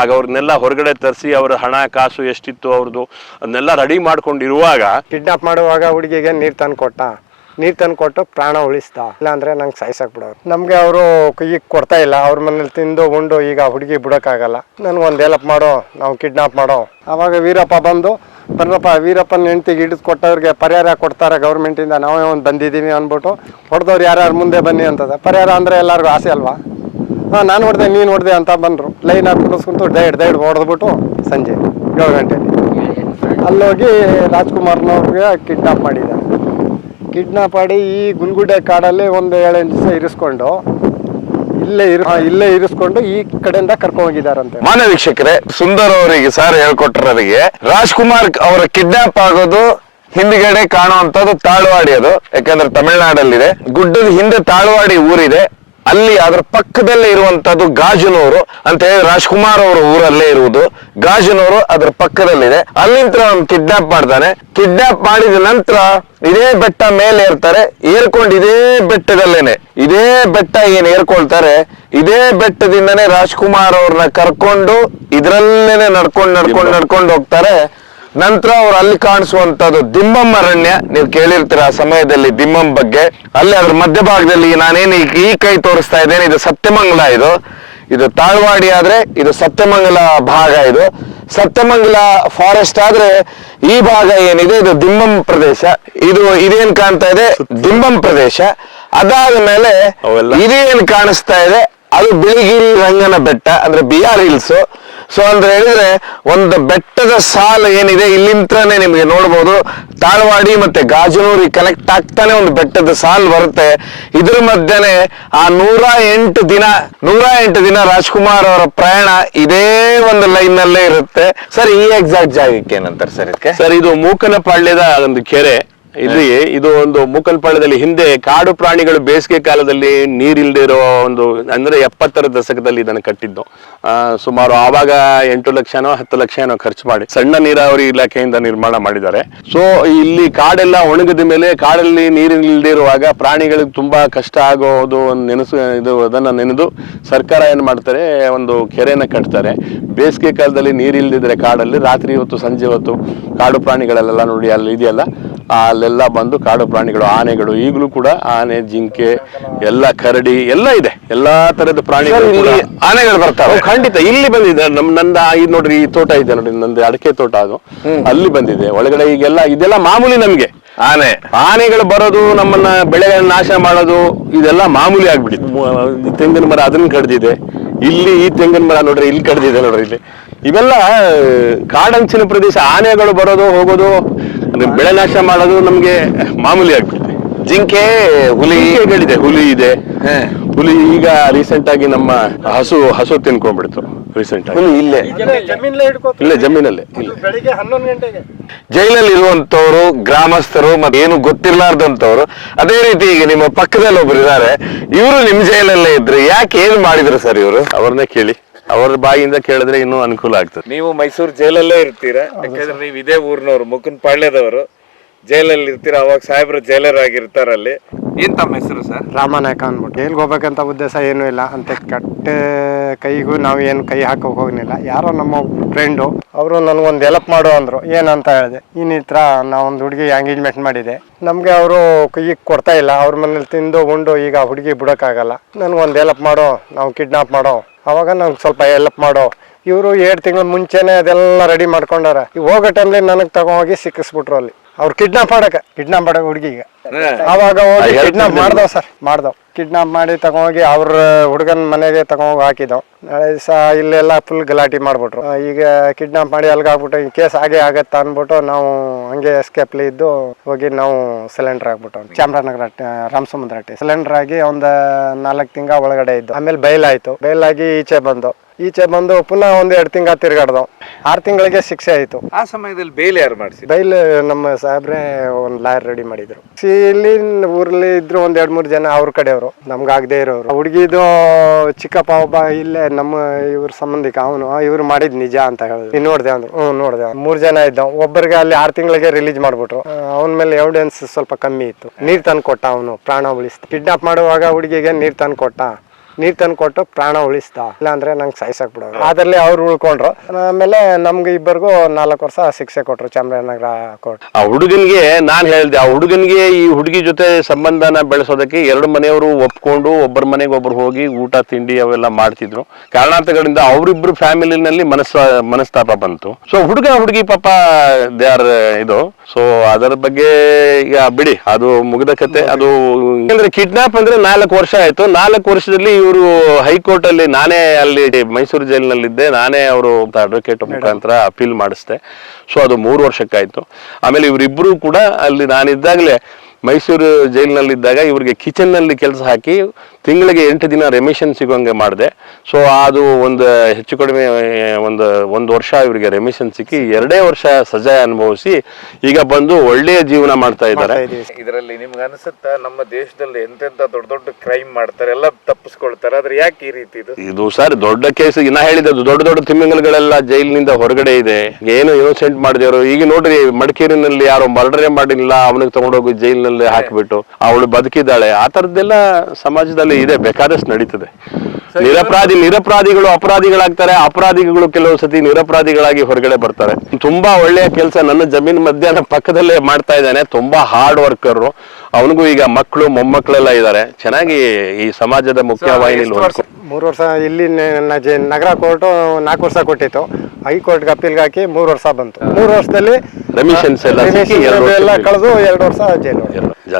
ಆಗ ಅವ್ರನ್ನೆಲ್ಲ ಹೊರಗಡೆ ತರಿಸಿ ಅವ್ರ ಹಣ ಕಾಸು ಎಷ್ಟಿತ್ತು ಅವ್ರದ್ದು ಅದನ್ನೆಲ್ಲ ರೆಡಿ ಮಾಡ್ಕೊಂಡಿರುವಾಗ ಕಿಡ್ನಾಪ್ ಮಾಡುವಾಗ ಹುಡುಗಿಗೆ ನೀರು ತಂದು ಕೊಟ್ಟು ಪ್ರಾಣ ಉಳಿಸ್ದ. ಇಲ್ಲಾಂದ್ರೆ ನಂಗೆ ಸಾಯ್ಸಕ್ ಬಿಡೋರು. ನಮ್ಗೆ ಅವರು ಈಗ ಕೊಡ್ತಾ ಇಲ್ಲ. ಅವ್ರ ಮನೇಲಿ ತಿಂದು ಉಂಡು ಈಗ ಹುಡುಗಿ ಬಿಡೋಕ್ಕಾಗಲ್ಲ. ನನ್ಗೊಂದು ಹೆಲ್ಪ್ ಮಾಡೋ, ನಾವು ಕಿಡ್ನಾಪ್ ಮಾಡೋ. ಅವಾಗ ವೀರಪ್ಪ ಬಂದು ಬನ್ನಪ್ಪ ವೀರಪ್ಪನ ಹೆಂಡ್ತಿಗೆ ಹಿಡಿದು ಕೊಟ್ಟವ್ರಿಗೆ ಪರಿಹಾರ ಕೊಡ್ತಾರೆ ಗೌರ್ಮೆಂಟಿಂದ, ನಾವೇ ಒಂದು ಬಂದಿದ್ದೀವಿ ಅಂದ್ಬಿಟ್ಟು ಹೊಡೆದವ್ರು ಯಾರ್ಯಾರು ಮುಂದೆ ಬನ್ನಿ ಅಂತದ. ಪರಿಹಾರ ಅಂದರೆ ಎಲ್ಲರಿಗೂ ಆಸೆ ಅಲ್ವಾ. ಹಾಂ, ನಾನು ಹೊಡೆದೆ ನೀನು ಹೊಡೆದೆ ಅಂತ ಬಂದರು. ಲೈನ್ ಹಾಕಿ ಕುಡಿಸ್ಕೊಂತು ದೈಡ್ ಹೊಡೆದ್ಬಿಟ್ಟು ಸಂಜೆ 7 ಗಂಟೆಗೆ ಅಲ್ಲೋಗಿ ರಾಜ್ಕುಮಾರ್ನವ್ರಿಗೆ ಕಿಡ್ನಾಪ್ ಮಾಡಿದ್ದಾರೆ. ಕಿಡ್ನಾಪ್ ಮಾಡಿ ಈ ಗುಲ್ಗುಡ್ಡೆ ಕಾಡಲ್ಲಿ ಒಂದು 7-8 ದಿವಸ ಇರಿಸ್ಕೊಂಡು ಇಲ್ಲೇ ಇರಿಸ್ಕೊಂಡು ಈ ಕಡೆಯಿಂದ ಕರ್ಕೊಂಡು ಹೋಗಿದಾರಂತೆ. ಮಾನ್ಯ ವೀಕ್ಷಕರೇ, ಸುಂದರ್ ಅವರಿಗೆ ಸರ್ ಹೇಳ್ಕೊಟ್ಟಿರೋರಿಗೆ ರಾಜ್ಕುಮಾರ್ ಅವರ ಕಿಡ್ನಾಪ್ ಆಗೋದು ಹಿಂದ್ಗಡೆ ಕಾಣುವಂತದ್ದು ತಾಳ್ವಾಡಿ. ಅದು ಯಾಕಂದ್ರೆ ತಮಿಳ್ನಾಡಲ್ಲಿದೆ. ಗುಡ್ಡದ ಹಿಂದೆ ತಾಳ್ವಾಡಿ ಊರಿದೆ. ಅಲ್ಲಿ ಅದ್ರ ಪಕ್ಕದಲ್ಲೇ ಇರುವಂತದ್ದು ಗಾಜನೂರು ಅಂತ ಹೇಳಿ ರಾಜ್ಕುಮಾರ್ ಅವರ ಊರಲ್ಲೇ ಇರುವುದು. ಗಾಜನೂರು ಅದ್ರ ಪಕ್ಕದಲ್ಲಿದೆ. ಅಲ್ಲಿಂದ ಅವ್ನು ಕಿಡ್ನಾಪ್ ಮಾಡ್ತಾನೆ. ಕಿಡ್ನಾಪ್ ಮಾಡಿದ ನಂತರ ಇದೇ ಬೆಟ್ಟ ಮೇಲೆ ಏರ್ತಾರೆ. ಏರ್ಕೊಂಡು ಇದೇ ಬೆಟ್ಟದಲ್ಲೇನೆ, ಇದೇ ಬೆಟ್ಟ ಏನ್ ಏರ್ಕೊಳ್ತಾರೆ, ಇದೇ ಬೆಟ್ಟದಿಂದನೇ ರಾಜ್ಕುಮಾರ್ ಅವ್ರನ್ನ ಕರ್ಕೊಂಡು ಇದ್ರಲ್ಲೇನೆ ನಡ್ಕೊಂಡು ಹೋಗ್ತಾರೆ. ನಂತರ ಅವ್ರು ಅಲ್ಲಿ ಕಾಣಿಸುವಂತದ್ದು ದಿಂಬಂ ಅರಣ್ಯ. ನೀವು ಕೇಳಿರ್ತೀರ ಆ ಸಮಯದಲ್ಲಿ ದಿಂಬಂ ಬಗ್ಗೆ. ಅಲ್ಲಿ ಅದ್ರ ಮಧ್ಯಭಾಗದಲ್ಲಿ ನಾನೇನು ಈ ಕೈ ತೋರಿಸ್ತಾ ಇದ್ದೇನೆ, ಇದು ಸತ್ಯಮಂಗಲ. ಇದು ತಾಳ್ವಾಡಿ ಆದ್ರೆ ಇದು ಸತ್ಯಮಂಗಲ ಭಾಗ. ಇದು ಸತ್ಯಮಂಗಲ ಫಾರೆಸ್ಟ್ ಆದ್ರೆ ಈ ಭಾಗ ಏನಿದೆ ಇದು ದಿಂಬಂ ಪ್ರದೇಶ. ಇದೇನ್ ಕಾಣ್ತಾ ಇದೆ ದಿಂಬಂ ಪ್ರದೇಶ. ಅದಾದ ಮೇಲೆ ಇದೇನ್ ಕಾಣಿಸ್ತಾ ಇದೆ ಅದು ಬಿಳಿಗಿರಿ ರಂಗನ ಬೆಟ್ಟ, ಅಂದ್ರೆ BR ಹಿಲ್ಸ್. ಸೊ ಅಂದ್ರೆ ಹೇಳಿದ್ರೆ ಒಂದು ಬೆಟ್ಟದ ಸಾಲು ಏನಿದೆ ಇಲ್ಲಿಂತ್ರನೇ ನಿಮ್ಗೆ ನೋಡ್ಬೋದು. ತಾಳ್ವಾಡಿ ಮತ್ತೆ ಗಾಜನೂರಿ ಕನೆಕ್ಟ್ ಆಗ್ತಾನೆ ಒಂದು ಬೆಟ್ಟದ ಸಾಲು ಬರುತ್ತೆ. ಇದ್ರ ಮಧ್ಯೆನೆ ಆ 108 ದಿನ ರಾಜ್ಕುಮಾರ್ ಅವರ ಪ್ರಯಾಣ ಇದೇ ಒಂದು ಲೈನ್ ನಲ್ಲೇ ಇರುತ್ತೆ. ಸರ್, ಈ ಎಕ್ಸಾಕ್ಟ್ ಜಾಗಕ್ಕೆ ಏನಂತಾರೆ ಸರ್ ಇದಕ್ಕೆ? ಸರ್, ಇದು ಮೂಕನಪಾಳ್ಯದ ಒಂದು ಕೆರೆ. ಇಲ್ಲಿ ಇದು ಒಂದು ಮೂಕನಪಾಳ್ಯದಲ್ಲಿ ಹಿಂದೆ ಕಾಡು ಪ್ರಾಣಿಗಳು ಬೇಸಿಗೆ ಕಾಲದಲ್ಲಿ ನೀರಿಲ್ದೇ ಇರೋ ಒಂದು ಅಂದ್ರೆ 70ರ ದಶಕದಲ್ಲಿ ಇದನ್ನು ಕಟ್ಟಿದ್ದು. ಸುಮಾರು ಆವಾಗ 8 ಲಕ್ಷನೋ 10 ಲಕ್ಷನೋ ಖರ್ಚು ಮಾಡಿ ಸಣ್ಣ ನೀರಾವರಿ ಇಲಾಖೆಯಿಂದ ನಿರ್ಮಾಣ ಮಾಡಿದ್ದಾರೆ. ಸೊ ಇಲ್ಲಿ ಕಾಡೆಲ್ಲ ಒಣಗಿದ ಮೇಲೆ ಕಾಡಲ್ಲಿ ನೀರಿಲ್ದೇ ಇರುವಾಗ ಪ್ರಾಣಿಗಳಿಗೆ ತುಂಬಾ ಕಷ್ಟ ಆಗೋದು ಅದನ್ನ ನೆನೆದು ಸರ್ಕಾರ ಏನ್ ಮಾಡ್ತಾರೆ, ಒಂದು ಕೆರೆನ ಕಟ್ತಾರೆ. ಬೇಸಿಗೆ ಕಾಲದಲ್ಲಿ ನೀರಿಲ್ದಿದ್ರೆ ಕಾಡಲ್ಲಿ ರಾತ್ರಿ ಹೊತ್ತು ಸಂಜೆ ಹೊತ್ತು ಕಾಡು ಪ್ರಾಣಿಗಳೆಲ್ಲ ನೋಡಿ ಅಲ್ಲಿ ಇದೆಯಲ್ಲ, ಅಲ್ಲೆಲ್ಲ ಬಂದು ಕಾಡು ಪ್ರಾಣಿಗಳು, ಆನೆಗಳು, ಈಗಲೂ ಕೂಡ ಆನೆ, ಜಿಂಕೆ, ಎಲ್ಲ ಕರಡಿ ಎಲ್ಲ ಇದೆ. ಎಲ್ಲಾ ತರದ ಪ್ರಾಣಿಗಳು, ಆನೆಗಳು ಬರ್ತಾವೆ. ಖಂಡಿತ ಇಲ್ಲಿ ಬಂದಿದೆ. ಇದು ನೋಡ್ರಿ, ಈ ತೋಟ ಇದೆ ನೋಡಿ, ನಂದು ಅಡಕೆ ತೋಟ. ಅದು ಅಲ್ಲಿ ಬಂದಿದೆ ಒಳಗಡೆ. ಇದೆಲ್ಲ ಮಾಮೂಲಿ ನಮ್ಗೆ. ಆನೆಗಳು ಬರೋದು, ನಮ್ಮನ್ನ ಬೆಳೆಗಳನ್ನ ನಾಶ ಮಾಡೋದು, ಇದೆಲ್ಲ ಮಾಮೂಲಿ ಆಗ್ಬಿಟ್ಟಿದೆ. ತೆಂಗಿನ ಮರ ಅದನ್ನ ಕಡ್ದಿದೆ. ಇಲ್ಲಿ ಈ ತೆಂಗಿನ ಮರ ನೋಡ್ರಿ ಇಲ್ಲಿ ಕಡ್ದಿದೆ ನೋಡ್ರಿ. ಇಲ್ಲಿ ಇವೆಲ್ಲ ಕಾಡಂಚಿನ ಪ್ರದೇಶ. ಆನೆಗಳು ಬರೋದು ಹೋಗೋದು, ಬೆಳೆ ನಾಶ ಮಾಡೋದು ನಮ್ಗೆ ಮಾಮೂಲಿ ಆಗ್ಬಿಟ್ಟಿದೆ. ಜಿಂಕೆ, ಹುಲಿಗಳಿದೆ. ಹುಲಿ ಇದೆ. ಹುಲಿ ಈಗ ರೀಸೆಂಟ್ ಆಗಿ ನಮ್ಮ ಹಸು ತಿನ್ಕೊಂಡ್ಬಿಡ್ತು ರೀಸೆಂಟ್ ಆಗಿ. ಇಲ್ಲೇ ಜಮೀನಲ್ಲೇ ಬೆಳಿಗ್ಗೆ 11 ಗಂಟೆಗೆ ಜೈಲಲ್ಲಿ ಇರುವಂತವ್ರು, ಗ್ರಾಮಸ್ಥರು, ಮತ್ತೆ ಏನು ಗೊತ್ತಿರ್ಲಾರ್ದಂತವ್ರು. ಅದೇ ರೀತಿ ಈಗ ನಿಮ್ಮ ಪಕ್ಕದಲ್ಲಿ ಒಬ್ರು ಇದ್ದಾರೆ. ಇವರು ನಿಮ್ ಜೈಲಲ್ಲೇ ಇದ್ರು, ಯಾಕೆ ಏನು ಮಾಡಿದ್ರು ಸರ್ ಇವರು? ಅವ್ರನ್ನೇ ಕೇಳಿ, ಅವ್ರ ಬಾಯಿಯಿಂದ ಕೇಳಿದ್ರೆ ಇನ್ನೂ ಅನುಕೂಲ ಆಗ್ತದೆ. ನೀವು ಮೈಸೂರು ಜೈಲಲ್ಲೇ ಇರ್ತೀರಾ, ಯಾಕಂದ್ರೆ ನೀವು ಇದೇ ಊರಿನವರು, ಮುಕುನ್ಪಾಳ್ಯದವರು. ಜೈಲಲ್ಲಿ ಇರ್ತೀರಾ, ಅವಾಗ ಸಾಹೇಬ್ರು ಜೈಲರ್ ಆಗಿರ್ತಾರಲ್ಲಿ. ಏನ್ ತಮ್ಮ ಹೆಸರು ಸರ್? ರಾಮನಾಯಕ ಅಂದ್ಬಿಟ್ಟು. ಜೈಲ್ಗೆ ಹೋಗ್ಬೇಕಂತ ಉದ್ದೇಶ ಏನೂ ಇಲ್ಲ ಅಂತ ಕಟ್ಟ ಕೈಗೂ ನಾವು ಏನು ಕೈ ಹಾಕೋಕೆ ಹೋಗಿಲ್ಲ. ಯಾರೋ ನಮ್ಮ ಫ್ರೆಂಡು ಅವರು ನನಗೊಂದು ಹೆಲ್ಪ್ ಮಾಡು ಅಂದರು. ಏನಂತ ಹೇಳಿದೆ, ಇನ್ನಿತ್ರ ನಾವೊಂದು ಹುಡುಗಿ ಎಂಗೇಜ್ಮೆಂಟ್ ಮಾಡಿದೆ, ನಮಗೆ ಅವರು ಕೈಗೆ ಕೊಡ್ತಾ ಇಲ್ಲ. ಅವ್ರ ಮನೇಲಿ ತಿಂದು ಉಂಡು ಈಗ ಹುಡುಗಿ ಬಿಡೋಕ್ಕಾಗಲ್ಲ. ನನಗೊಂದು ಹೆಲ್ಪ್ ಮಾಡೋ, ನಾವು ಕಿಡ್ನಾಪ್ ಮಾಡೋ. ಅವಾಗ ನಂಗೆ ಸ್ವಲ್ಪ ಹೆಲ್ಪ್ ಮಾಡೋ. ಇವರು 7 ತಿಂಗಳ ಮುಂಚೆನೆ ಅದೆಲ್ಲ ರೆಡಿ ಮಾಡ್ಕೊಂಡಾರ. ಹೋಗೋ ಟೈಮ್ಲಿ ನನಗೆ ತಗೊಂಡೋಗಿ ಸಿಕ್ಕಿಸ್ಬಿಟ್ರು ಅಲ್ಲಿ. ಅವ್ರು ಕಿಡ್ನಾಪ್ ಮಾಡೋ ಹುಡುಗಿಗೆ. ಅವಾಗ ಹೋಗಿ ಕಿಡ್ನಾಪ್ ಮಾಡ್ದವ್. ಕಿಡ್ನಾಪ್ ಮಾಡಿ ತಗೊಂಡೋಗಿ ಅವ್ರ ಹುಡುಗನ ಮನೆಗೆ ತಗೊಂಡೋಗಿ ಹಾಕಿದವ್. ನಾಳೆ ದಿವಸ ಇಲ್ಲೆಲ್ಲ ಫುಲ್ ಗಲಾಟೆ ಮಾಡ್ಬಿಟ್ರು. ಈಗ ಕಿಡ್ನಾಪ್ ಮಾಡಿ ಅಲ್ಗಾಗ್ಬಿಟ್ಟು ಈ ಕೇಸ್ ಹಾಗೆ ಆಗತ್ತ ಅಂದ್ಬಿಟ್ಟು ನಾವು ಹಂಗೆ ಎಸ್ಕೇಪ್ಲಿ ಇದ್ದು ಹೋಗಿ ನಾವು ಸಿಲಿಂಡರ್ ಆಗ್ಬಿಟ್ಟು ಚಾಮರಾಜನಗರ ರಾಮಸಮುದ್ರ ಸಿಲಿಂಡರ್ ಆಗಿ ಒಂದು 4 ತಿಂಗಳ ಒಳಗಡೆ ಇದ್ದು. ಆಮೇಲೆ ಬಯಲಾಗಿ ಈಚೆ ಬಂದು ಪುನಃ 1-2 ತಿಂಗಳ ತಿರ್ಗಾಡ್ದವ್. 6 ತಿಂಗಳಿಗೆ ಶಿಕ್ಷೆ ಆಯ್ತು. ಆ ಸಮಯದಲ್ಲಿ ಬೇಲ್ ಯಾರು ಮಾಡಿಸಿ? ಬೈಲ್ ನಮ್ಮ ಸಾಹೇಬ್ರೆ ಒಂದು ಲಾಯರ್ ರೆಡಿ ಮಾಡಿದ್ರು. ಇಲ್ಲಿ ಊರಲ್ಲಿ ಇದ್ರು 1-2-3 ಜನ ಅವ್ರ ಕಡೆಯವರು, ನಮ್ಗಾಗದೆ ಇರೋರು. ಹುಡುಗಿದು ಚಿಕ್ಕಪ್ಪ ಒಬ್ಬ ಇಲ್ಲೇ ನಮ್ಮ ಇವ್ರ ಸಂಬಂಧಿಕ, ಅವನು ಇವ್ರು ಮಾಡಿದ್ ನಿಜ ಅಂತ ಹೇಳಿದ್ರು. ನೋಡ್ದೆ ಅಂದ್ರು. ನೋಡ್ದೆ. 3 ಜನ ಇದ್ದವ್. ಒಬ್ಬರಿಗೆ ಅಲ್ಲಿ 6 ತಿಂಗಳಿಗೆ ರಿಲೀಸ್ ಮಾಡ್ಬಿಟ್ರು. ಅವನ ಮೇಲೆ ಎವಿಡೆನ್ಸ್ ಸ್ವಲ್ಪ ಕಮ್ಮಿ ಇತ್ತು. ನೀರ್ ತಂದು ಕೊಟ್ಟ, ಅವನು ಪ್ರಾಣ ಉಳಿಸ್ತ. ಕಿಡ್ನಾಪ್ ಮಾಡುವಾಗ ಹುಡುಗಿಗೆ ನೀರ್ ತಂದು ಕೊಟ್ಟ. ನೀರ್ ತಂದು ಕೊಟ್ಟು ಪ್ರಾಣ ಉಳಿಸ್ದ, ಇಲ್ಲಾಂದ್ರೆ ನಂಗೆ ಸಾಯ್ಸಕ್ ಬಿಡೋರು. ಅದ್ರಲ್ಲಿ ಅವ್ರು ಉಳ್ಕೊಂಡ್ರು. ಆಮೇಲೆ ನಮ್ಗೆ ಇಬ್ಬರಿಗೂ 4 ವರ್ಷ ಶಿಕ್ಷೆ ಕೊಟ್ರು ಚಾಮರಾಜನಗರ ಕೋರ್ಟ್. ಆ ಹುಡುಗನ್ಗೆ ನಾನ್ ಹೇಳ್ದೆ, ಆ ಹುಡುಗನ್ಗೆ ಈ ಹುಡುಗಿ ಜೊತೆ ಸಂಬಂಧನ ಬೆಳೆಸೋದಕ್ಕೆ 2 ಮನೆಯವರು ಒಪ್ಕೊಂಡು ಒಬ್ಬರ ಮನೆಗೆ ಒಬ್ರು ಹೋಗಿ ಊಟ ತಿಂಡಿ ಅವೆಲ್ಲ ಮಾಡ್ತಿದ್ರು. ಕಾರಣಾಂತರಗಳಿಂದ ಅವರಿಬ್ರು ಫ್ಯಾಮಿಲಿನಲ್ಲಿ ಮನಸ್ತಾಪ ಬಂತು. ಸೊ ಹುಡುಗಿ ಪಾಪ ದೇ ಆರ್ ಇದು. ಸೊ ಅದರ ಬಗ್ಗೆ ಈಗ ಬಿಡಿ, ಅದು ಮುಗಿದ ಕತೆ. ಅದು ಕಿಡ್ನಾಪ್ ಅಂದ್ರೆ 4 ವರ್ಷ ಆಯ್ತು. 4 ವರ್ಷದಲ್ಲಿ ಇವರು ಹೈಕೋರ್ಟ್ ಅಲ್ಲಿ, ನಾನೇ ಅಲ್ಲಿ ಮೈಸೂರು ಜೈಲಿನಲ್ಲಿದ್ದೆ, ನಾನೇ ಅವರು ಅಡ್ವೊಕೇಟ್ ಮುಖಾಂತರ ಅಪೀಲ್ ಮಾಡಿಸ್ದೆ. ಸೊ ಅದು 3 ವರ್ಷಕ್ಕಾಯ್ತು. ಆಮೇಲೆ ಇವರಿಬ್ರು ಕೂಡ ಅಲ್ಲಿ ನಾನಿದ್ದಾಗಲೇ ಮೈಸೂರು ಜೈಲಿನಲ್ಲಿದ್ದಾಗ ಇವ್ರಿಗೆ ಕಿಚನ್ ನಲ್ಲಿ ಕೆಲಸ ಹಾಕಿ ತಿಂಗಳಿಗೆ 8 ದಿನ ರೆಮಿಷನ್ ಸಿಗೋಂಗೆ ಮಾಡಿದೆ. ಸೊ ಅದು ಒಂದು ಹೆಚ್ಚು ಕಡಿಮೆ ಒಂದು ವರ್ಷ ಇವರಿಗೆ ರೆಮಿಷನ್ ಸಿಕ್ಕಿ 2 ವರ್ಷ ಸಜಾ ಅನುಭವಿಸಿ ಈಗ ಬಂದು ಒಳ್ಳೆಯ ಜೀವನ ಮಾಡ್ತಾ ಇದ್ದಾರೆ. ಇದರಲ್ಲಿ ನಿಮ್ಗೆ ಅನ್ಸುತ್ತಾ ನಮ್ಮ ದೇಶದಲ್ಲಿ ಎಂತೆಂತ ದೊಡ್ಡ ದೊಡ್ಡ ಕ್ರೈಮ್ ಮಾಡ್ತಾರೆ, ಎಲ್ಲ ತಪ್ಪಿಸ್ಕೊಳ್ತಾರೆ, ಆದ್ರೆ ಯಾಕೆ ಈ ರೀತಿ ಇದು ಸರ್ ದೊಡ್ಡ ಕೇಸ್. ನಾ ಹೇಳಿದ್ದು ದೊಡ್ಡ ತಿಮ್ಮಿಂಗಲ್ಗಳೆಲ್ಲ ಜೈಲಿನಿಂದ ಹೊರಗಡೆ ಇದೆ, ಏನು ಇನ್ನೋಸೆಂಟ್ ಮಾಡಿದವರು. ಈಗ ನೋಡ್ರಿ ಮಡಿಕೇರಿನಲ್ಲಿ ಯಾರೋ ಮರ್ಡರೇ ಮಾಡಿಲ್ಲ, ಅವನಿಗೆ ತಗೊಂಡೋಗಿ ಜೈಲಿನಲ್ಲಿ ಹಾಕಿಬಿಟ್ಟು ಅವಳು ಬದುಕಿದ್ದಾಳೆ. ಆ ತರದ್ದೆಲ್ಲ ಸಮಾಜದಲ್ಲಿ ಇದೆ, ಬೇಕಾದಷ್ಟು ನಡೀತದೆ. ನಿರಪರಾಧಿಗಳು ಅಪರಾಧಿಗಳಾಗ್ತಾರೆ, ಅಪರಾಧಿಗಳು ಕೆಲವು ಸತಿ ನಿರಪರಾಧಿಗಳಾಗಿ ಹೊರಗಡೆ ಬರ್ತಾರೆ. ತುಂಬಾ ಒಳ್ಳೆಯ ಕೆಲಸ ನನ್ನ ಜಮೀನ್ ಮಧ್ಯಾಹ್ನ ಪಕ್ಕದಲ್ಲೇ ಮಾಡ್ತಾ ಇದ್ದಾನೆ. ತುಂಬಾ ಹಾರ್ಡ್ ವರ್ಕರ್. ಅವನಿಗೂ ಈಗ ಮಕ್ಕಳು ಮೊಮ್ಮಕ್ಕಳೆಲ್ಲ ಇದ್ದಾರೆ. ಚೆನ್ನಾಗಿ ಈ ಸಮಾಜದ ಮುಖ್ಯವಾಹಿನಿಯಲ್ಲಿ 3 ವರ್ಷ ಇಲ್ಲಿ ನಗರ ಕೋರ್ಟ್ 4 ವರ್ಷ ಕೊಟ್ಟಿತ್ತು. ಹೈಕೋರ್ಟ್ಗೆ ಅಪೀಲ್ಗೆ ಹಾಕಿ 3 ವರ್ಷ ಬಂತು. 3 ವರ್ಷದಲ್ಲಿ ರೆಮಿಷನ್ಸ್ ಎಲ್ಲ ಕಳೆದು 2 ವರ್ಷ ಜೈಲು.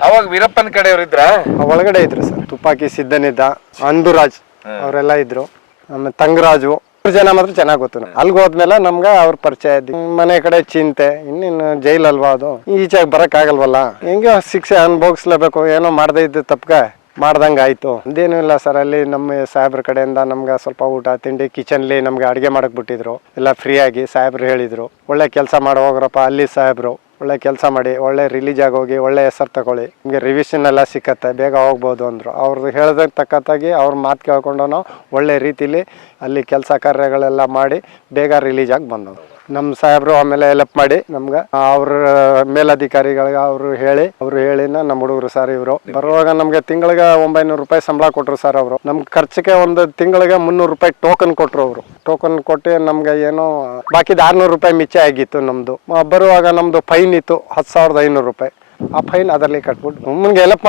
ಅವಾಗ ವೀರಪ್ಪನ ಕಡೆಯವರು ಇದ್ರ ಒಳಗಡೆ ಇದ್ರು ಸರ್. ತುಪಾಕಿ ಸಿದ್ದನಿದ್ದ, ಅಂದುರಾಜ್ ಅವರೆಲ್ಲ ಇದ್ರು. ಆಮೇಲೆ ತಂಗರಾಜು, 3 ಜನ ಮಾತ್ರ ಚೆನ್ನಾಗ್ ಗೊತ್ತು. ಅಲ್ಗೆ ಹೋದ್ಮೇಲೆ ನಮ್ಗ ಅವ್ರ ಪರಿಚಯ ಇದ್ದಿ. ಮನೆ ಕಡೆ ಚಿಂತೆ, ಇನ್ನೇನು ಜೈಲ್ ಅಲ್ವಾ ಅದು, ಈಚೆಗೆ ಬರಕ್ ಆಗಲ್ವಲ್ಲ, ಹೆಂಗೆ ಶಿಕ್ಷೆ ಅನುಭವಿಸ್ಲೇಬೇಕು. ಏನೋ ಮಾಡದೇ ಇದ್ದ ತಪ್ಪಗೆ ಮಾಡ್ದಂಗ ಆಯ್ತು. ಅದೇನು ಇಲ್ಲ ಸರ್, ಅಲ್ಲಿ ನಮ್ಮ ಸಾಹೇಬ್ರ ಕಡೆಯಿಂದ ನಮ್ಗೆ ಸ್ವಲ್ಪ ಊಟ ತಿಂಡಿ ಕಿಚನ್ಲಿ ನಮ್ಗೆ ಅಡುಗೆ ಮಾಡಕ್ ಬಿಟ್ಟಿದ್ರು ಎಲ್ಲ ಫ್ರೀ ಆಗಿ. ಸಾಹೇಬ್ರು ಹೇಳಿದ್ರು ಒಳ್ಳೆ ಕೆಲಸ ಮಾಡಿ ಹೋಗ್ರಪ್ಪ, ಅಲ್ಲಿ ಸಾಹೇಬ್ರು ಒಳ್ಳೆ ಕೆಲಸ ಮಾಡಿ ಒಳ್ಳೆ ರಿಲೀಜ್ ಆಗಿ ಹೋಗಿ ಒಳ್ಳೆ ಹೆಸರು ತಗೊಳ್ಳಿ, ನಿಮಗೆ ರಿವಿಷನ್ ಎಲ್ಲ ಸಿಕ್ಕತ್ತೆ, ಬೇಗ ಹೋಗ್ಬೋದು ಅಂದರು. ಅವ್ರದ್ದು ಹೇಳ್ದಂಗೆ ತಕ್ಕತ್ತಾಗಿ ಅವ್ರ ಮಾತು ಕೇಳ್ಕೊಂಡು ನಾವು ಒಳ್ಳೆ ರೀತಿಲಿ ಅಲ್ಲಿ ಕೆಲಸ ಕಾರ್ಯಗಳೆಲ್ಲ ಮಾಡಿ ಬೇಗ ರಿಲೀಜ್ ಆಗಿ ಬಂದವು. ನಮ್ಮ ಸಾಹೇಬ್ರು ಆಮೇಲೆ ಹೆಲ್ಪ್ ಮಾಡಿ ನಮ್ಗೆ, ಅವ್ರ ಮೇಲಧಿಕಾರಿಗಳಿಗೆ ಅವರು ಹೇಳಿನ ನಮ್ಮ ಹುಡುಗರು ಸರ್ ಇವರು ಬರುವಾಗ ನಮ್ಗೆ ತಿಂಗಳಿಗೆ 900 ರೂಪಾಯಿ ಸಂಬಳ ಕೊಟ್ರು ಸರ್. ಅವರು ನಮ್ ಖರ್ಚಿಗೆ ಒಂದು ತಿಂಗಳಿಗೆ 300 ರೂಪಾಯಿ ಟೋಕನ್ ಕೊಟ್ರು. ಅವರು ಟೋಕನ್ ಕೊಟ್ಟು ನಮ್ಗೆ ಏನೋ ಬಾಕಿದ 600 ರೂಪಾಯಿ ಮಿಚ್ಚ ಆಗಿತ್ತು ನಮ್ದು. ಬರುವಾಗ ನಮ್ದು ಫೈನ್ ಇತ್ತು 10,500 ರೂಪಾಯಿ. ಆ ಫೈನ್ ಅದರಲ್ಲಿ ಕಟ್ಬಿಟ್ಟು ಮುಂದೆ ಹೆಲ್ಪ್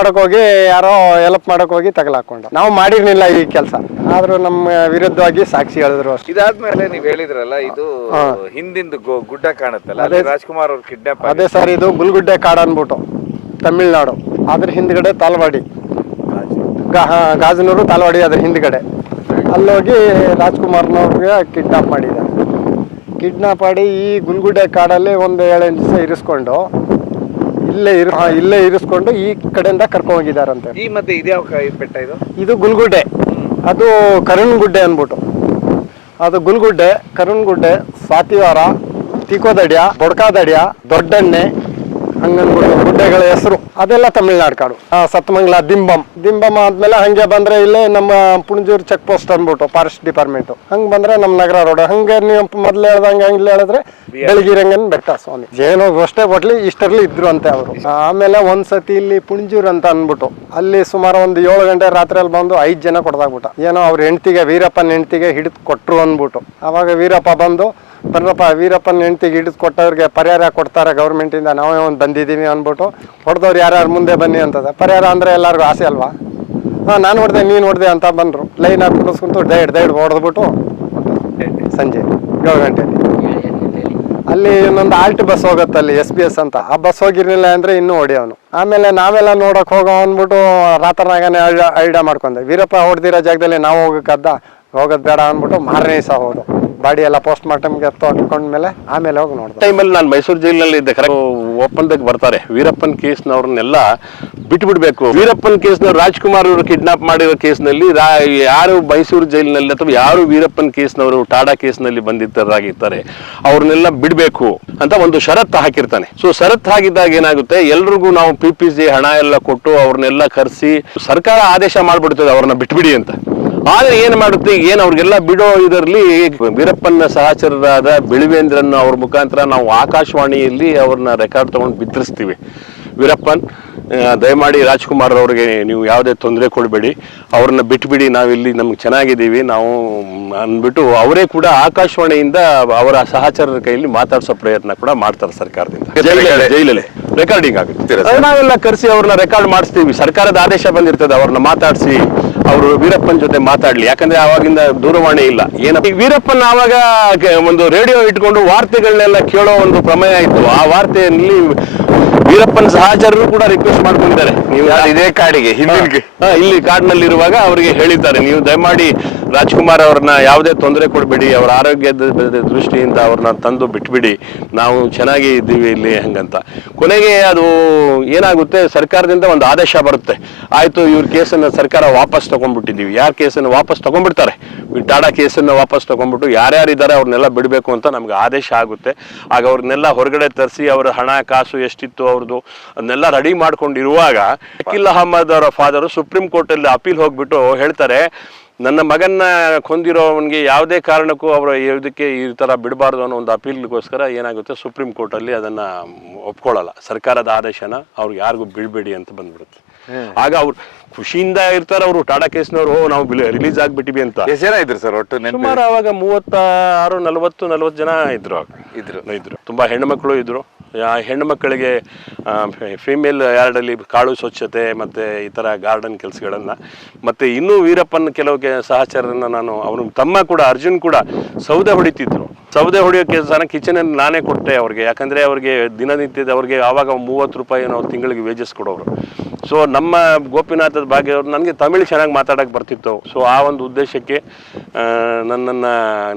ಮಾಡಕ್ ಹೋಗಿ ತಗಲಾಕೊಂಡು ನಾವು ಮಾಡಿರ್ಲಿಲ್ಲ ಈ ಕೆಲಸ. ಆದ್ರೂ ನಮ್ಮ ವಿರುದ್ಧವಾಗಿ ಸಾಕ್ಷಿ ಹೇಳಿದ್ರು ಅಷ್ಟೇ. ಇದಾದ್ಮೇಲೆ ನೀವ್ ಹೇಳಿದ್ರಲ್ಲ, ಇದು ಹಿಂದಿಂದು ಗುಡ್ಡ ಕಾಣುತ್ತಲ್ಲ, ರಾಜ್ಕುಮಾರ್ ಅವ್ರ ಕಿಡ್ನಾಪ್. ಅದೇ ಸರ್, ಇದು ಗುಲ್ಗುಡ್ಡೆ ಕಾಡು ಅನ್ಬಿಟ್ಟು ತಮಿಳ್ನಾಡು. ಅದ್ರ ಹಿಂದ್ಗಡೆ ತಾಲ್ವಾಡಿ, ಗಾಜನೂರು ತಾಲ್ವಾಡಿ, ಅದ್ರ ಹಿಂದ್ಗಡೆ ಅಲ್ಲೋಗಿ ರಾಜ್ಕುಮಾರ್ನವ್ರಿಗೆ ಕಿಡ್ನಾಪ್ ಮಾಡಿದ್ದಾರೆ. ಕಿಡ್ನಾಪ್ ಮಾಡಿ ಈ ಗುಲ್ಗುಡ್ಡೆ ಕಾಡಲ್ಲಿ ಒಂದು 7-8 ದಿವಸ ಇರಿಸ್ಕೊಂಡು ಇಲ್ಲೇ ಇರಿಸ್ಕೊಂಡು ಈ ಕಡೆಯಿಂದ ಕರ್ಕೊಂಡು ಹೋಗಿದಾರಂತೆ. ಈ ಮತ್ತೆ ಇದ್ಯಾವ ಬೆಟ್ಟ ಇದು ಗುಲ್ಗುಡ್ಡೆ, ಅದು ಕರುಣ್ಗುಡ್ಡೆ ಅನ್ಬಿಟ್ಟು. ಅದು ಗುಲ್ಗುಡ್ಡೆ, ಕರುಣ್ಗುಡ್ಡೆ, ಸ್ವಾತಿವಾರ, ತಿಕೋದಡ್ಯ, ಬೊಡ್ಕಾದಡ್ಯ, ದೊಡ್ಡಣ್ಣೆ, ಹಂಗನ್ಬಿಟ್ಟು ಗುಡ್ಡೆಗಳ ಹೆಸರು. ಅದೆಲ್ಲ ತಮಿಳ್ನಾಡು ಕಾಡು. ಸತ್ಮಂಗ್ಲ, ದಿಂಬಂ ಆದ್ಮೇಲೆ ಹಂಗೆ ಬಂದ್ರೆ ಇಲ್ಲೇ ನಮ್ಮ ಪುಣಜೂರು ಚೆಕ್ ಪೋಸ್ಟ್ ಅನ್ಬಿಟ್ಟು ಫಾರೆಸ್ಟ್ ಡಿಪಾರ್ಟ್ಮೆಂಟ್. ಹಂಗ್ ಬಂದ್ರೆ ನಮ್ಮ ನಗರ ರೋಡ್. ಹಂಗೆ ನೀವು ಮೊದ್ಲು ಹೇಳ್ದಂಗೆ ಹಂಗೆ ಹೇಳಿದ್ರೆ ಬೆಳಗಿರಂಗನ್ ಬೆಟ್ಟ ಸ್ವಾಮಿ. ಏನೋ ಅಷ್ಟೇ ಕೊಟ್ಲಿ ಇಷ್ಟರಲ್ಲಿ ಇದ್ರು ಅಂತೆ ಅವರು. ಆಮೇಲೆ ಒಂದ್ಸತಿ ಇಲ್ಲಿ ಪುಣಜೂರ್ ಅಂತ ಅನ್ಬಿಟ್ಟು ಅಲ್ಲಿ ಸುಮಾರು ಒಂದು 7 ಗಂಟೆ ರಾತ್ರಿಯಲ್ಲಿ ಬಂದು 5 ಜನ ಕೊಡ್ದಾಗ್ಬಿಟ್ಟ. ಏನೋ ಅವ್ರ ಹೆಂಡತಿಗೆ, ವೀರಪ್ಪನ ಹೆಂಡತಿಗೆ ಹಿಡಿದು ಕೊಟ್ರು ಅನ್ಬಿಟ್ಟು. ಅವಾಗ ವೀರಪ್ಪ ಬಂದು, ಬರ್ರಪ್ಪ ವೀರಪ್ಪನ ಹೆಂಡತಿಗೆ ಹಿಡಿದು ಕೊಟ್ಟವ್ರಿಗೆ ಪರಿಹಾರ ಕೊಡ್ತಾರೆ ಗೌರ್ಮೆಂಟಿಂದ, ನಾವೇ ಒಂದು ಬಂದಿದ್ದೀವಿ ಅಂದ್ಬಿಟ್ಟು. ಹೊಡೆದವ್ರು ಯಾರ್ಯಾರು ಮುಂದೆ ಬನ್ನಿ ಅಂತದ. ಪರಿಹಾರ ಅಂದರೆ ಎಲ್ಲರಿಗೂ ಆಸೆ ಅಲ್ವಾ. ನಾನು ಹೊಡೆದೆ ನೀನು ಹೊಡೆದೆ ಅಂತ ಬಂದರು. ಲೈನ್ ಹಾಕಿ ಕುಡಿಸ್ಕೊಂತು ದೈಡ್ ಹೊಡೆದ್ಬಿಟ್ಟು ಸಂಜೆ 7 ಗಂಟೆಯಲ್ಲಿ ಅಲ್ಲಿ ಇನ್ನೊಂದು ಆಲ್ಟ್ ಬಸ್ ಹೋಗುತ್ತೆ ಅಲ್ಲಿ, SBS ಅಂತ. ಆ ಬಸ್ ಹೋಗಿರ್ಲಿಲ್ಲ ಅಂದರೆ ಇನ್ನೂ ಹೊಡಿಯೋನು. ಆಮೇಲೆ ನಾವೆಲ್ಲ ನೋಡೋಕೆ ಹೋಗೋ ಅಂದ್ಬಿಟ್ಟು ರಾತ್ರಿನಾಗನೇ ಐಡಿಯಾ ಮಾಡ್ಕೊಂಡೆ. ವೀರಪ್ಪ ಹೊಡೆದಿರೋ ಜಾಗದಲ್ಲಿ ನಾವು ಹೋಗೋದು ಬೇಡ ಅಂದ್ಬಿಟ್ಟು ಮಾರನೇ ಸಹ ಹೋದು. ಬಾಡಿ ಎಲ್ಲ ಪೋಸ್ಟ್ ಮಾರ್ಟಮ್ಗೆ ಹಾಕೊಂಡ್ಮೇಲೆ ಆಮೇಲೆ ಹೋಗಿ ನೋಡಿದೆ. ಟೈಮಲ್ಲಿ ನಾನು ಮೈಸೂರು ಜೈಲಿನಲ್ಲಿ ಇದ್ದೆ. ಒಪ್ಪಂದಕ್ಕೆ ಬರ್ತಾರೆ ವೀರಪ್ಪನ್ ಕೇಸ್ನವ್ರನ್ನೆಲ್ಲ ಬಿಟ್ಬಿಡ್ಬೇಕು. ವೀರಪ್ಪನ್ ಕೇಸ್ನವ್ರು ರಾಜ್ಕುಮಾರ್ ಅವರು ಕಿಡ್ನಾಪ್ ಮಾಡಿರೋ ಕೇಸ್ನಲ್ಲಿ ಯಾರು ಮೈಸೂರು ಜೈಲಿನಲ್ಲಿ ಅಥವಾ ಯಾರು ವೀರಪ್ಪನ್ ಕೇಸ್ನವರು ಟಾಡಾ ಕೇಸ್ನಲ್ಲಿ ಬಂದಿದ್ದರಾಗಿರ್ತಾರೆ ಅವ್ರನ್ನೆಲ್ಲ ಬಿಡ್ಬೇಕು ಅಂತ ಒಂದು ಷರತ್ತು ಹಾಕಿರ್ತಾನೆ. ಸೊ ಷರತ್ತು ಹಾಕಿದಾಗ ಏನಾಗುತ್ತೆ, ಎಲ್ರಿಗೂ ನಾವು PPC ಹಣ ಎಲ್ಲ ಕೊಟ್ಟು ಅವ್ರನ್ನೆಲ್ಲ ಕರೆಸಿ ಸರ್ಕಾರ ಆದೇಶ ಮಾಡ್ಬಿಡ್ತದೆ ಅವ್ರನ್ನ ಬಿಟ್ಬಿಡಿ ಅಂತ. ಆದ್ರೆ ಏನ್ ಮಾಡುತ್ತೆ, ಅವ್ರಿಗೆಲ್ಲ ಬಿಡೋ ಇದರಲ್ಲಿ ವೀರಪ್ಪನ ಸಹಚರರಾದ ಬಿಳಿವೇಂದ್ರನ್ ಅವ್ರ ಮುಖಾಂತರ ನಾವು ಆಕಾಶವಾಣಿಯಲ್ಲಿ ಅವ್ರನ್ನ ರೆಕಾರ್ಡ್ ತಗೊಂಡು ಬಿತ್ತರಿಸ್ತೀವಿ. ವೀರಪ್ಪನ್ ದಯಮಾಡಿ ರಾಜ್ಕುಮಾರ್ ಅವ್ರಿಗೆ ನೀವು ಯಾವುದೇ ತೊಂದರೆ ಕೊಡಬೇಡಿ, ಅವ್ರನ್ನ ಬಿಟ್ಬಿಡಿ, ನಾವಿಲ್ಲಿ ನಮ್ಗೆ ಚೆನ್ನಾಗಿದ್ದೀವಿ ನಾವು ಅಂದ್ಬಿಟ್ಟು ಅವರೇ ಕೂಡ ಆಕಾಶವಾಣಿಯಿಂದ ಅವರ ಸಹಚರರ ಕೈಯಲ್ಲಿ ಮಾತಾಡಿಸೋ ಪ್ರಯತ್ನ ಕೂಡ ಮಾಡ್ತಾರೆ ಸರ್ಕಾರದಿಂದ. ಜೈಲಲ್ಲಿ ರೆಕಾರ್ಡಿಂಗ್ ಆಗುತ್ತೆ, ನಾವೆಲ್ಲ ಕರೆಸಿ ಅವ್ರನ್ನ ರೆಕಾರ್ಡ್ ಮಾಡಿಸ್ತೀವಿ. ಸರ್ಕಾರದ ಆದೇಶ ಬಂದಿರ್ತದೆ, ಅವ್ರನ್ನ ಮಾತಾಡಿಸಿ ಅವರು ವೀರಪ್ಪನ್ ಜೊತೆ ಮಾತಾಡ್ಲಿ. ಯಾಕಂದ್ರೆ ಆವಾಗಿಂದ ದೂರವಾಣಿ ಇಲ್ಲ ಏನಪ್ಪ, ವೀರಪ್ಪನ್ ಆವಾಗ ಒಂದು ರೇಡಿಯೋ ಇಟ್ಕೊಂಡು ವಾರ್ತೆಗಳನ್ನೆಲ್ಲ ಕೇಳೋ ಒಂದು ಪ್ರಮೇಯ ಇತ್ತು. ಆ ವಾರ್ತೆಯಲ್ಲಿ ವೀರಪ್ಪನ್ ಸಹಚರರು ಕೂಡ ರಿಕ್ವೆಸ್ಟ್ ಮಾಡ್ಕೊಂಡಿದ್ದಾರೆ, ನೀವು ಇದೇ ಕಾಡಿಗೆ ಇಲ್ಲಿ ಕಾಡಿನಲ್ಲಿ ಇರುವಾಗ ಅವರಿಗೆ ಹೇಳಿದ್ದಾರೆ, ನೀವು ದಯಮಾಡಿ ರಾಜ್ಕುಮಾರ್ ಅವ್ರನ್ನ ಯಾವುದೇ ತೊಂದರೆ ಕೊಡಬೇಡಿ, ಅವರ ಆರೋಗ್ಯದ ದೃಷ್ಟಿಯಿಂದ ಅವ್ರನ್ನ ತಂದು ಬಿಟ್ಬಿಡಿ, ನಾವು ಚೆನ್ನಾಗಿ ಇದ್ದೀವಿ ಇಲ್ಲಿ ಹಂಗಂತ. ಕೊನೆಗೆ ಅದು ಏನಾಗುತ್ತೆ, ಸರ್ಕಾರದಿಂದ ಒಂದು ಆದೇಶ ಬರುತ್ತೆ, ಆಯ್ತು ಇವ್ರ ಕೇಸನ್ನು ಸರ್ಕಾರ ವಾಪಸ್ ತಗೊಂಡ್ಬಿಟ್ಟಿದ್ದೀವಿ. ಯಾರ ಕೇಸನ್ನು ವಾಪಸ್ ತಗೊಂಡ್ಬಿಡ್ತಾರೆ, ಟಾಡಾ ಕೇಸನ್ನು ವಾಪಸ್ ತಗೊಂಡ್ಬಿಟ್ಟು ಯಾರ್ಯಾರಿದ್ದಾರೆ ಅವ್ರನ್ನೆಲ್ಲ ಬಿಡಬೇಕು ಅಂತ ನಮ್ಗೆ ಆದೇಶ ಆಗುತ್ತೆ. ಆಗ ಅವ್ರನ್ನೆಲ್ಲ ಹೊರಗಡೆ ತರಿಸಿ ಅವರ ಹಣ ಕಾಸು ಎಷ್ಟಿತ್ತು ಅವ್ರದ್ದು ಅದನ್ನೆಲ್ಲ ರೆಡಿ ಮಾಡ್ಕೊಂಡಿರುವಾಗ ಅಖಿಲ್ ಅಹಮದ್ ಅವರ ಫಾದರು ಸುಪ್ರೀಂ ಕೋರ್ಟಲ್ಲಿ ಅಪೀಲ್ ಹೋಗ್ಬಿಟ್ಟು ಹೇಳ್ತಾರೆ, ನನ್ನ ಮಗನ್ನ ಕೊಂದಿರೋವನಿಗೆ ಯಾವುದೇ ಕಾರಣಕ್ಕೂ ಅವರ ಇದಕ್ಕೆ ಈ ಥರ ಬಿಡಬಾರ್ದು ಅನ್ನೋ ಒಂದು ಅಪೀಲ್ಗೋಸ್ಕರ ಏನಾಗುತ್ತೆ, ಸುಪ್ರೀಂ ಕೋರ್ಟಲ್ಲಿ ಅದನ್ನು ಒಪ್ಕೊಳ್ಳಲ್ಲ, ಸರ್ಕಾರದ ಆದೇಶನ ಅವ್ರಿಗೆ ಯಾರಿಗೂ ಬಿಡಬೇಡಿ ಅಂತ ಬಂದ್ಬಿಡುತ್ತೆ. ಆಗ ಅವ್ರು ಖುಷಿಯಿಂದ ಇರ್ತಾರೆ ಅವರು, ಟಾಡಾ ಕೇಸ್ನವರು, ನಾವು ರಿಲೀಸ್ ಆಗ್ಬಿಟ್ಟಿವಿ ಅಂತ. ಎಷ್ಟು ಜನ ಇದ್ರು ಸರ್ ಒಟ್ಟು? ಸುಮಾರು ಅವಾಗ 36-40 ಜನ ಇದ್ರು. ತುಂಬಾ ಹೆಣ್ಣು ಮಕ್ಕಳು ಇದ್ರು. ಹೆಣ್ಣು ಮಕ್ಕಳಿಗೆ ಫೀಮೇಲ್ ಯಾರ್ಡಲ್ಲಿ ಕಾಳು ಸ್ವಚ್ಛತೆ ಮತ್ತು ಈ ಥರ ಗಾರ್ಡನ್ ಕೆಲಸಗಳನ್ನು, ಮತ್ತು ಇನ್ನೂ ವೀರಪ್ಪನ್ ಕೆಲವು ಸಹಚರನ್ನ ನಾನು, ಅವನು ತಮ್ಮ ಕೂಡ ಅರ್ಜುನ್ ಕೂಡ ಸೌದೆ ಹೊಡಿತಿದ್ರು. ಸೌದೆ ಹೊಡೆಯೋ ಕೆಲಸನ ಕಿಚನಲ್ಲಿ ನಾನೇ ಕೊಟ್ಟೆ ಅವ್ರಿಗೆ, ಯಾಕಂದರೆ ಅವ್ರಿಗೆ ದಿನನಿತ್ಯದ ಅವ್ರಿಗೆ ಆವಾಗ 30 ರೂಪಾಯಿ ನಾವು ತಿಂಗಳಿಗೆ ವೇಜಸ್ ಕೊಡೋರು. ಸೊ ನಮ್ಮ ಗೋಪಿನಾಥದ ಭಾಗ್ಯ ಅವರು ನನಗೆ ತಮಿಳು ಚೆನ್ನಾಗಿ ಮಾತಾಡೋಕ್ಕೆ ಬರ್ತಿತ್ತು. ಸೊ ಆ ಒಂದು ಉದ್ದೇಶಕ್ಕೆ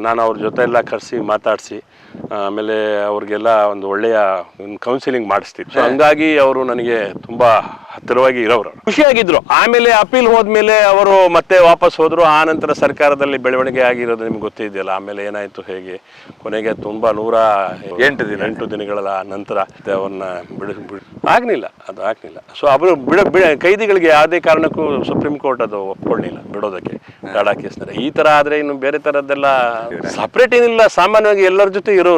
ನಾನು ಅವ್ರ ಜೊತೆ ಎಲ್ಲ ಕರೆಸಿ ಮಾತಾಡಿಸಿ ಆಮೇಲೆ ಅವ್ರಿಗೆಲ್ಲ ಒಂದು ಒಳ್ಳೆಯ ಕೌನ್ಸಿಲಿಂಗ್ ಮಾಡಿಸ್ತಿತ್ತು. ಸೊ ಹಂಗಾಗಿ ಅವರು ನನಗೆ ತುಂಬ ಹತ್ತಿರವಾಗಿ ಇರೋರು, ಖುಷಿಯಾಗಿದ್ರು. ಆಮೇಲೆ ಅಪೀಲ್ ಹೋದ್ಮೇಲೆ ಅವರು ಮತ್ತೆ ವಾಪಸ್ ಹೋದ್ರು. ಆ ನಂತರ ಸರ್ಕಾರದಲ್ಲಿ ಬೆಳವಣಿಗೆ ಆಗಿರೋದು ನಿಮ್ಗೆ ಗೊತ್ತಿದೆಯಲ್ಲ. ಆಮೇಲೆ ಏನಾಯ್ತು, ಹೇಗೆ ಕೊನೆಗೆ ತುಂಬಾ 108 ದಿನಗಳ ನಂತರ ಅವ್ರನ್ನ ಆಗ್ಲಿಲ್ಲ. ಸೊ ಅವರು ಕೈದಿಗಳಿಗೆ ಯಾವುದೇ ಕಾರಣಕ್ಕೂ ಸುಪ್ರೀಂ ಕೋರ್ಟ್ ಅದು ಒಪ್ಕೊಳ್ಳಿಲ್ಲ ಬಿಡೋದಕ್ಕೆ ಟಾಡಾ ಕೇಸ್ನಲ್ಲಿ. ಈ ತರ ಆದ್ರೆ ಇನ್ನು ಬೇರೆ ತರದ್ದೆಲ್ಲ ಸಪ್ರೇಟ್ ಏನಿಲ್ಲ, ಸಾಮಾನ್ಯವಾಗಿ ಎಲ್ಲರ ಜೊತೆ ಇರೋರು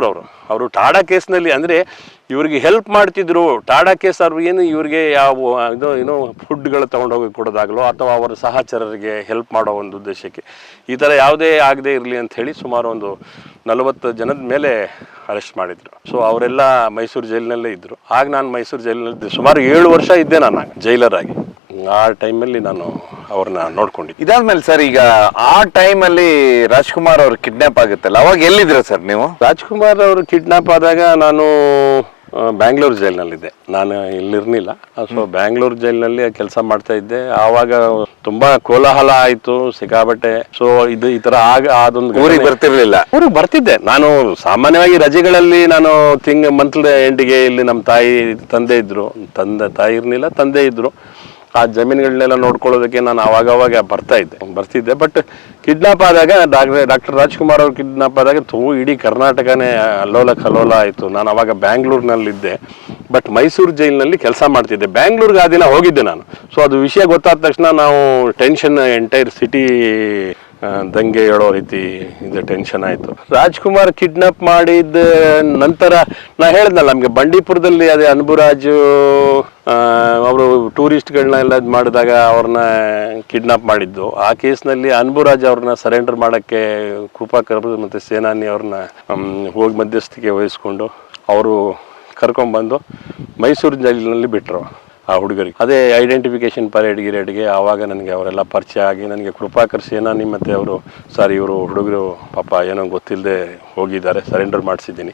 ಅವರು ಟಾಡಾ ಕೇಸ್ನಲ್ಲಿ. ಅಂದ್ರೆ ಇವ್ರಿಗೆ ಹೆಲ್ಪ್ ಮಾಡ್ತಿದ್ರು. ಟಾಡಾ ಕೇಸ್ ಅವ್ರು ಏನು ಇವ್ರಿಗೆ ಯಾವ ಏನೋ ಫುಡ್ಗಳು ತೊಗೊಂಡೋಗಿ ಕೊಡೋದಾಗಲೋ ಅಥವಾ ಅವರ ಸಹಚರರಿಗೆ ಹೆಲ್ಪ್ ಮಾಡೋ ಒಂದು ಉದ್ದೇಶಕ್ಕೆ ಈ ಥರ ಯಾವುದೇ ಆಗದೆ ಇರಲಿ ಅಂತ ಹೇಳಿ ಸುಮಾರು ಒಂದು 40 ಜನದ ಮೇಲೆ ಅರೆಸ್ಟ್ ಮಾಡಿದ್ರು. ಸೊ ಅವರೆಲ್ಲ ಮೈಸೂರು ಜೈಲಿನಲ್ಲೇ ಇದ್ದರು. ಆಗ ನಾನು ಮೈಸೂರು ಜೈಲಿನಲ್ಲಿದ್ದೆ, ಸುಮಾರು 7 ವರ್ಷ ಇದ್ದೆ ನಾನು ಜೈಲರ್ ಆಗಿ. ಆ ಟೈಮಲ್ಲಿ ನಾನು ಅವ್ರನ್ನ ನೋಡ್ಕೊಂಡಿದ್ದೆ. ಇದಾದ್ಮೇಲೆ ಸರ್, ಈಗ ಆ ಟೈಮಲ್ಲಿ ರಾಜ್ಕುಮಾರ್ ಅವ್ರು ಕಿಡ್ನಾಪ್ ಆಗುತ್ತಲ್ಲ, ಅವಾಗ ಎಲ್ಲಿದ್ರ ಸರ್ ನೀವು? ರಾಜ್ಕುಮಾರ್ ಅವರು ಕಿಡ್ನಾಪ್ ಆದಾಗ ನಾನು ಬ್ಯಾಂಗ್ಳೂರು ಜೈಲಿನಲ್ಲಿದ್ದೆ, ನಾನು ಇಲ್ಲಿರ್ಲಿಲ್ಲ. ಸೊ ಬ್ಯಾಂಗ್ಳೂರು ಜೈಲಿನಲ್ಲಿ ಕೆಲಸ ಮಾಡ್ತಾ ಇದ್ದೆ. ಆವಾಗ ತುಂಬಾ ಕೋಲಾಹಲ ಆಯ್ತು ಸಿಕ್ಕಾಬಟ್ಟೆ. ಸೊ ಇದು ಈ ತರ ಅದೊಂದು ಊರಿಗೆ ಬರ್ತಿರ್ಲಿಲ್ಲ. ಊರಿಗೆ ಬರ್ತಿದ್ದೆ ನಾನು ಸಾಮಾನ್ಯವಾಗಿ ರಜೆಗಳಲ್ಲಿ. ನಾನು ಮಂತ್ಲಿ ಎಂಡಿಗೆ ಇಲ್ಲಿ ನಮ್ಮ ತಂದೆ ಇದ್ರು, ತಾಯಿ ಇರ್ಲಿಲ್ಲ, ತಂದೆ ಇದ್ರು. ಆ ಜಮೀನುಗಳನ್ನೆಲ್ಲ ನೋಡ್ಕೊಳ್ಳೋದಕ್ಕೆ ನಾನು ಅವಾಗವಾಗ ಬರ್ತಿದ್ದೆ. ಬಟ್ ಕಿಡ್ನಾಪ್ ಆದಾಗ ಡಾಕ್ಟರ್ ರಾಜ್ಕುಮಾರ್ ಅವ್ರು ಕಿಡ್ನಾಪ್ ಆದಾಗ ಇಡೀ ಕರ್ನಾಟಕನೇ ಅಲ್ಲೋಲ ಕಲ್ಲೋಲ ಆಯಿತು. ನಾನು ಅವಾಗ ಬ್ಯಾಂಗ್ಳೂರ್ನಲ್ಲಿದ್ದೆ, ಬಟ್ ಮೈಸೂರು ಜೈಲಿನಲ್ಲಿ ಕೆಲಸ ಮಾಡ್ತಿದ್ದೆ. ಬ್ಯಾಂಗ್ಳೂರ್ಗೆ ಆ ದಿನ ಹೋಗಿದ್ದೆ ನಾನು. ಸೊ ಅದು ವಿಷಯ ಗೊತ್ತಾದ ತಕ್ಷಣ ನಾವು ಟೆನ್ಷನ್, ಎಂಟೈರ್ ಸಿಟಿ ದಂಗೆ ಹೇಳೋ ರೀತಿ ಇದು ಟೆನ್ಷನ್ ಆಯಿತು. ರಾಜ್ಕುಮಾರ್ ಕಿಡ್ನಾಪ್ ಮಾಡಿದ ನಂತರ ನಾ ಹೇಳಿದ್ನಲ್ಲ ನಮಗೆ ಬಂಡೀಪುರದಲ್ಲಿ ಅದೇ ಅನ್ಬುರಾಜು ಅವರು ಟೂರಿಸ್ಟ್ಗಳನ್ನ ಎಲ್ಲ ಇದು ಮಾಡಿದಾಗ ಅವ್ರನ್ನ ಕಿಡ್ನಾಪ್ ಮಾಡಿದ್ದು. ಆ ಕೇಸ್ನಲ್ಲಿ ಅನ್ಬುರಾಜ್ ಅವ್ರನ್ನ ಸರೆಂಡರ್ ಮಾಡೋಕ್ಕೆ ಕೃಪಾಕರ್ ಮತ್ತು ಸೇನಾನಿ ಅವ್ರನ್ನ ಹೋಗಿ ಮಧ್ಯಸ್ಥಿಕೆ ವಹಿಸ್ಕೊಂಡು ಅವರು ಕರ್ಕೊಂಡ್ಬಂದು ಮೈಸೂರು ಜೈಲಿನಲ್ಲಿ ಬಿಟ್ಟರು ಆ ಹುಡುಗರಿಗೆ. ಅದೇ ಐಡೆಂಟಿಫಿಕೇಶನ್ ಪರೇಡ್ಗೆ ಆವಾಗ ನನಗೆ ಅವರೆಲ್ಲ ಪರಿಚಯ ಆಗಿ ನನಗೆ ಕೃಪಾಕರ್ ಸೇನಾನಿ ಮತ್ತು ಅವರು ಇವರು ಹುಡುಗರು ಪಾಪ ಏನೋ ಗೊತ್ತಿಲ್ಲದೆ ಹೋಗಿದ್ದಾರೆ, ಸರೆಂಡರ್ ಮಾಡಿಸಿದ್ದೀನಿ.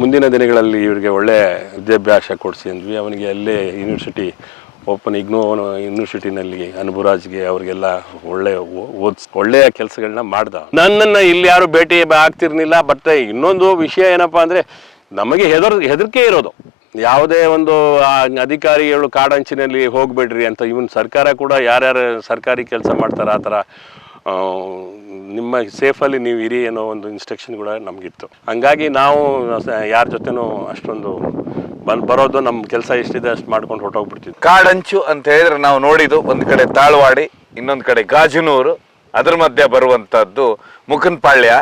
ಮುಂದಿನ ದಿನಗಳಲ್ಲಿ ಇವರಿಗೆ ಒಳ್ಳೆ ವಿದ್ಯಾಭ್ಯಾಸ ಕೊಡಿಸಿ ಅಂದ್ವಿ. ಅವನಿಗೆ ಅಲ್ಲೇ ಯೂನಿವರ್ಸಿಟಿ ಇಗ್ನೋ ಯೂನಿವರ್ಸಿಟಿನಲ್ಲಿ ಅನ್ಬುರಾಜ್ಗೆ ಅವ್ರಿಗೆಲ್ಲ ಒಳ್ಳೆಯ ಕೆಲಸಗಳನ್ನ ಮಾಡ್ದ. ನನ್ನನ್ನು ಇಲ್ಲಿ ಯಾರು ಭೇಟಿ ಆಗ್ತಿರ್ಲಿಲ್ಲ. ಬಟ್ ಇನ್ನೊಂದು ವಿಷಯ ಏನಪ್ಪಾ ಅಂದರೆ, ನಮಗೆ ಹೆದರಿಕೆ ಇರೋದು. ಯಾವುದೇ ಒಂದು ಅಧಿಕಾರಿಗಳು ಕಾಡಂಚಿನಲ್ಲಿ ಹೋಗ್ಬೇಡ್ರಿ ಅಂತ. ಇವನ್ ಸರ್ಕಾರ ಕೂಡ ಯಾರ್ಯಾರು ಸರ್ಕಾರಿ ಕೆಲಸ ಮಾಡ್ತಾರೆ ಆ ಥರ ನಿಮ್ಮ ಸೇಫಲ್ಲಿ ನೀವು ಇರಿ ಅನ್ನೋ ಒಂದು ಇನ್ಸ್ಟ್ರಕ್ಷನ್ ಕೂಡ ನಮಗಿತ್ತು. ಹಂಗಾಗಿ ನಾವು ಯಾರ ಜೊತೆನೂ ಅಷ್ಟೊಂದು ಬರೋದು, ನಮ್ಮ ಕೆಲಸ ಎಷ್ಟಿದೆ ಅಷ್ಟು ಮಾಡ್ಕೊಂಡು ಹೊರಟೋಗ್ಬಿಡ್ತಿದ್ವಿ. ಕಾಡಂಚು ಅಂತ ಹೇಳಿದ್ರೆ ನಾವು ನೋಡಿದ್ದು ಒಂದು ಕಡೆ ತಾಳ್ವಾಡಿ, ಇನ್ನೊಂದು ಕಡೆ ಗಾಜನೂರು, ಅದ್ರ ಮಧ್ಯೆ ಬರುವಂತದ್ದು ಮುಕನ್ಪಾಳ್ಯ.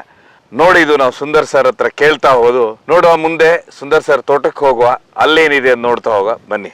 ನೋಡಿದ್ದು ನಾವು ಸುಂದರ್ ಸರ್ ಹತ್ರ ಕೇಳ್ತಾ ಹೋದು. ನೋಡುವ ಮುಂದೆ ಸುಂದರ್ ಸರ್ ತೋಟಕ್ಕೆ ಹೋಗುವ, ಅಲ್ಲೇನಿದೆ ಅಂತ ನೋಡ್ತಾ ಹೋಗುವ ಬನ್ನಿ.